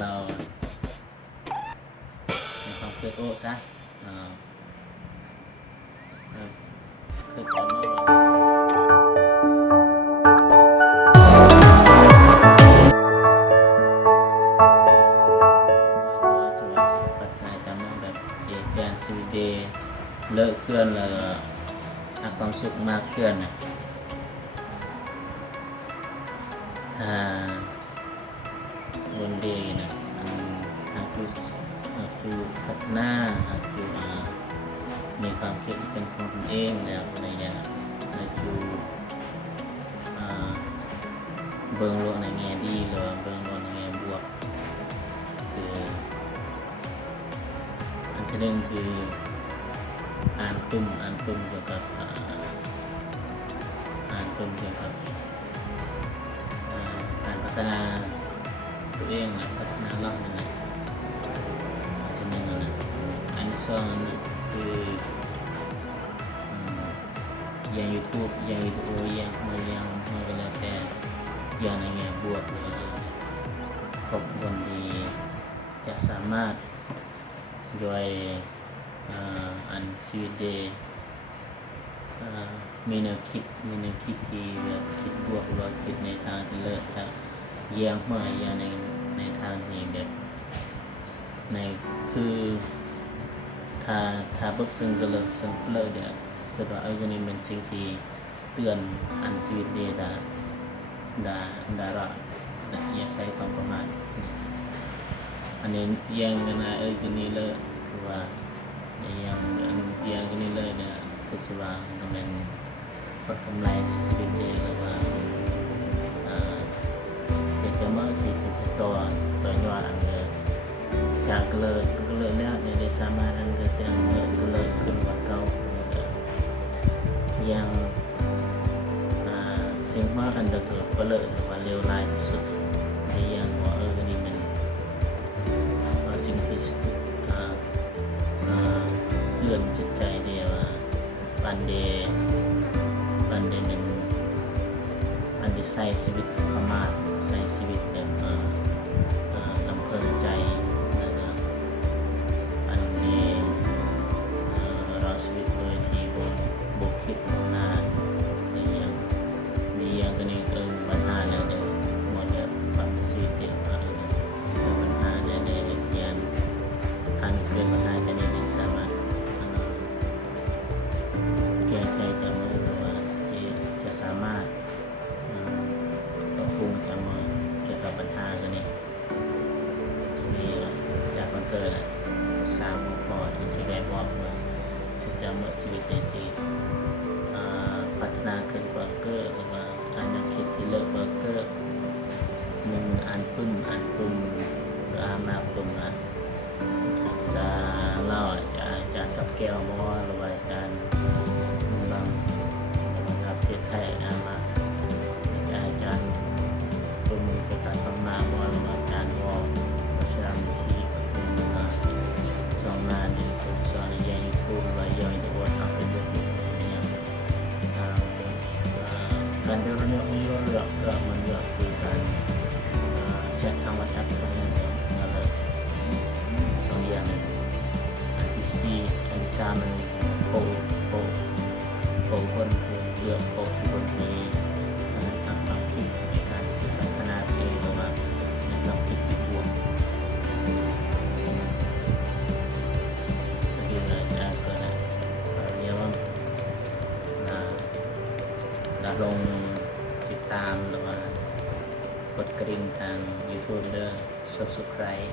เราในความเคยโอ้ซะคือตอนนี้ปัจจัยจำนวนแบบเจแกนซีเดเลิกเคลื่อนเลยหาความสุขมากเคลื่อนนะบนเดย์นะหากคือพัฒนาหากคือมีความคิดเป็นของตนเองแล้วอะไรอย่างคือเบิ่งโลกในแง่ดีหรือเบิ่งโลกในแง่บวกคืออันที่หนึ่งคืออ่านกลุ่มเกี่ยวกับการพัฒนาตัวเองนะพัฒนาเราเนี่ยอันที่หนึ่งนะอันที่สองนะคืออย่าง YouTube อย่างวิดีโออย่างก็แล้วแต่อย่างในแง่บวกเลยครบคนดีจะสามารถด้วยอันชีวิตเดย์มีแนวคิดที่คิดบวกหรือคิดในทางที่เลิศครับเยี่ยมเมื่ออย่างในทางที่แบบในคือถ้าบึกซึ่งก็เลิกเดี๋ยวคือว่าจะนี่เป็นสิ่งที่เตือนอันชีวิตเดย์ดาราอย่าใช้ความประมาทอันนี้ยังกันนะก็นี่เลยคือว่ายังกันนี่เลยเนี่ยคือสว่างมันเป็นผลกำไรในชีวิตเดย์หรือว่าจะเมื่อที่จะต่อยอดอันเดิมจากเลิศแล้วได้สามารถอันเดิมยังเลิศขึ้นกว่าเก่ายังสิ่งมากอันเดิมก็เลิศหรือว่าเร็วร้ายที่สุดในยังว่านี่มันสิ่งที่เลื่อนจิตใจเดียวปันเดหนึ่งอันที่ใส่ชีวิตประมาทใส่ชีวิตแบบลำเพลินใจนะครับอันนี้เราชีวิตโดยที่บกคิดหน้ามีอย่างก็นี่ปัญหาแล้วเนี่ยหมดแล้วความชีวิตเดียวปัญหาเนี่ยอย่างอันเป็นปัญหาจะนี่สามารถแก้ไขจะมือหรือว่าจะสามารถควบคุมจะมือเกี่ยวกับปัญหาตัวนี้มีจากวันเกิดสร้างหัวข้อที่ได้บอกว่าจะเมื่อชีวิตในที่พัฒนาขึ้นเบอร์เกอร์หรือว่าการนักคิดที่เลิกเบอร์เกอร์หนึ่งอันปุ่มหรืออามาปุ่มจะเล่าอาจารย์กับแก้วมอหรือว่าอาจารย์บางกับเทศไทยมาอาจารย์ปุ่มประกาศธรรมะมอหรืออาจารย์วอวัชรมุขีปุ่มสองงานในตัวสอนในยูทูบและย่อยตัวทำเป็นเรื่องนี้การเดินเรื่องนี้เรื่องมันเรื่องคือการใช้คำว่าชัดตรงนี้แล้วสองอย่างอันที่สี่อันที่สามมันโปคนคือเลือกโปคนมีความคิดในการพัฒนาเองหรือว่าในความคิดที่บวกสิ่งที่จะเกิดเรียกว่าลงติดตามหรือว่ากดกระดิ่งทาง YouTube เด้อ Subscribe